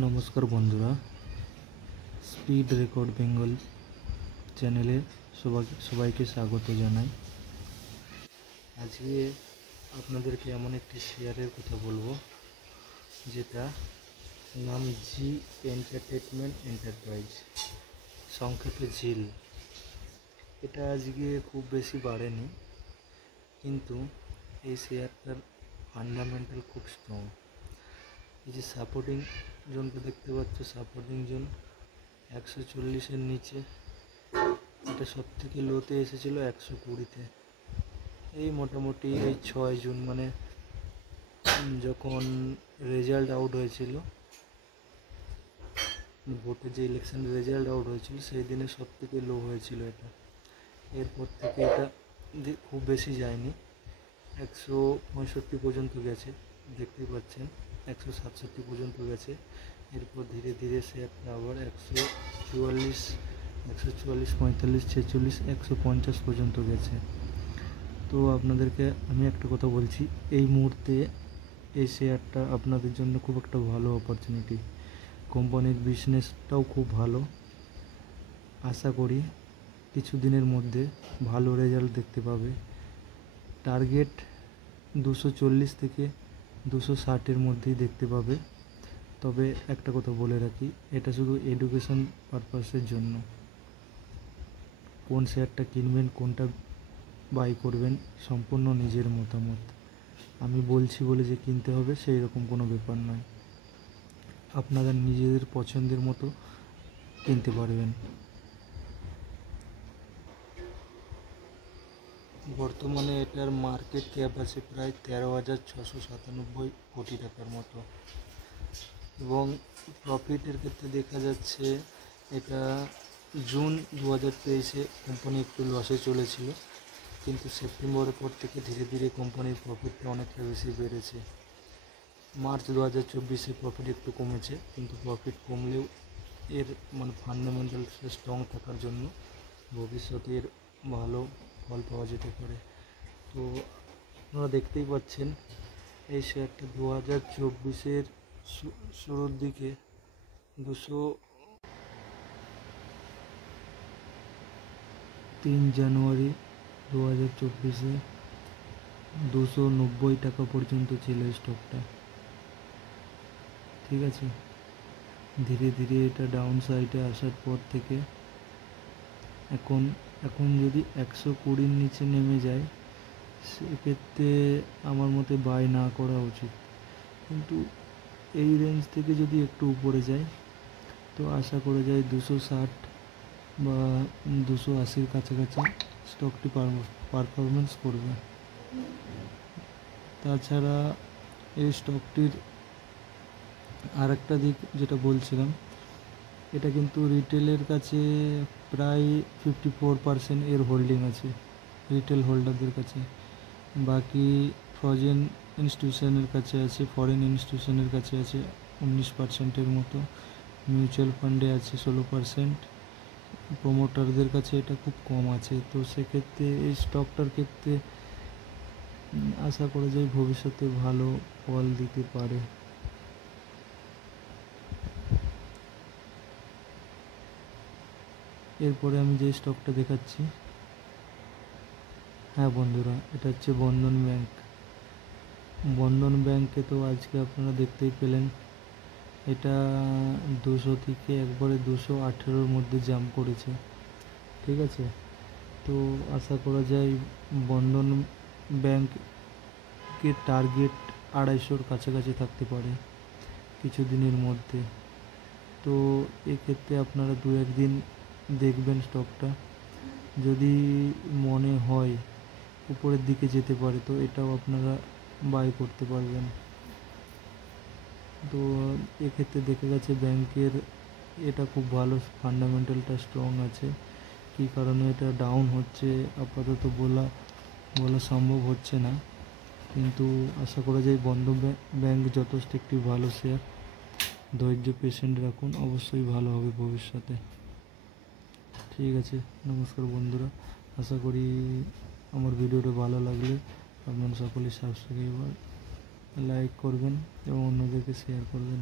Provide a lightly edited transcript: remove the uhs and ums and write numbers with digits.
নমস্কার বন্ধুরা, speed record Bengal চ্যানেলে সবাইকে স্বাগত জানাই। আজকে আপনাদেরকে এমন একটি শেয়ারের কথা বলবো যেটা নাম জি এন্টারটেনমেন্ট এন্টারপ্রাইজ, সংক্ষেপে ঝিল। এটা আজকে খুব বেশি বাড়েনি, কিন্তু এই শেয়ারটার ফান্ডামেন্টাল খুব স্ট্রং। এই যে সাপোর্টিং জোনটা দেখতে পাচ্ছ, সাপোর্টিং জোন 140-এর নিচে, এটা সব থেকে লোতে এসেছিলো 120-তে। এই মোটামুটি এই 6 জুন মানে যখন রেজাল্ট আউট হয়েছিল, ভোটের যে ইলেকশনের রেজাল্ট আউট হয়েছিল, সেই দিনে সব থেকে লো হয়েছিল এটা। এরপর থেকে এটা খুব বেশি যায়নি, 165 পর্যন্ত গেছে, দেখতেই পাচ্ছেন 167 পর্যন্ত গেছে। এরপর ধীরে ধীরে শেয়ারটা আবার 144, 45, 46, 150 পর্যন্ত গেছে। তো আপনাদেরকে আমি একটা কথা বলছি, এই মুহূর্তে এই শেয়ারটা আপনাদের জন্য খুব একটা ভালো অপরচুনিটি। কোম্পানির বিজনেসটাও খুব ভালো, আশা করি কিছুদিনের মধ্যে ভালো রেজাল্ট দেখতে পাবে। টার্গেট 240 থেকে 260-এর মধ্যেই দেখতে পাবে। তবে একটা কথা বলে রাখি, এটা শুধু এডুকেশন পারপাসের জন্য। কোন শেয়ারটা কিনবেন, কোনটা বাই করবেন, সম্পূর্ণ নিজের মতামত। আমি বলছি বলে যে কিনতে হবে সেই রকম কোনো ব্যাপার নয়, আপনারা নিজেদের পছন্দের মতো কিনতে পারবেন। বর্তমানে এটার মার্কেট ক্যাপ আছে প্রায় 13,697 কোটি টাকার মতো, এবং প্রফিটের ক্ষেত্রে দেখা যাচ্ছে এটা জুন 2023-এ কোম্পানি একটু লসে চলেছিল, কিন্তু সেপ্টেম্বরের পর থেকে ধীরে ধীরে কোম্পানির প্রফিটটা অনেকটা বেশি বেড়েছে। মার্চ 2024-এ প্রফিট একটু কমেছে, কিন্তু প্রফিট কমলেও এর ফান্ডামেন্টাল স্ট্রং থাকার জন্য ভবিষ্যতে এর ভালো ফল পাওয়া যেতে পারে। তো আপনারা দেখতেই পাচ্ছেন এই শেয়ারটা 2024-এর শুরুর দিকে 3 জানুয়ারি 2024-এ 290 টাকা পর্যন্ত ছিল স্টকটা। ঠিক আছে, ধীরে ধীরে এটা ডাউন সাইডে আসার পর থেকে এখন যদি 120-র নিচে নেমে যায়, সেক্ষেত্রে আমার মতে বাই না করা উচিত। কিন্তু এই রেঞ্জ থেকে যদি একটু উপরে যায়, তো আশা করে যায় 260 বা 280-র কাছাকাছি স্টকটি পারফরমেন্স করবে। তাছাড়া এই স্টকটির আরেকটা দিক যেটা বলছিলাম, এটা কিন্তু রিটেলের কাছে প্রায় 54% এর হোল্ডিং আছে, রিটেল হোল্ডারদের কাছে। বাকি ফরেন ইনস্টিটিউশনের কাছে আছে, ফরেন ইনস্টিটিউশনের কাছে আছে 19%-এর মতো, মিউচুয়াল ফান্ডে আছে 16%, প্রমোটারদের কাছে এটা খুব কম আছে। তো সেক্ষেত্রে এই স্টকটার ক্ষেত্রে আশা করা যায় ভবিষ্যতে ভালো ফল দিতে পারে। এরপরে আমি যে স্টকটা দেখাচ্ছি, হ্যাঁ বন্ধুরা, এটা হচ্ছে বন্ধন ব্যাংক। বন্ধন ব্যাংকে তো আজকে আপনারা দেখতেই পেলেন, এটা 200 থেকে একবারে 218-এর মধ্যে জাম্প করেছে। ঠিক আছে, তো আশা করা যায় বন্ধন ব্যাংকের টার্গেট 250-এর কাছাকাছি থাকতে পারে কিছুদিনের মধ্যে। তো এক্ষেত্রে আপনারা 2-1 দিন দেখবেন স্টকটা, যদি মনে হয় উপরের দিকে যেতে পারে তো এটাও আপনারা বাই করতে পারবেন। তো এক্ষেত্রে দেখা গেছে ব্যাংকের এটা খুব ভালো, ফান্ডামেন্টালটা স্ট্রং আছে। কী কারণে এটা ডাউন হচ্ছে আপাতত বলা সম্ভব হচ্ছে না, কিন্তু আশা করা যায় বন্ধন ব্যাংক যথেষ্ট একটি ভালো শেয়ার। ধৈর্য, পেশেন্ট রাখুন, অবশ্যই ভালো হবে ভবিষ্যতে। ঠিক আছে, নমস্কার বন্ধুরা, আশা করি আমার ভিডিওটা ভালো লাগলে আপনারা সকলে সাবস্ক্রাইব লাইক করবেন এবং অন্যদেরকে শেয়ার করবেন।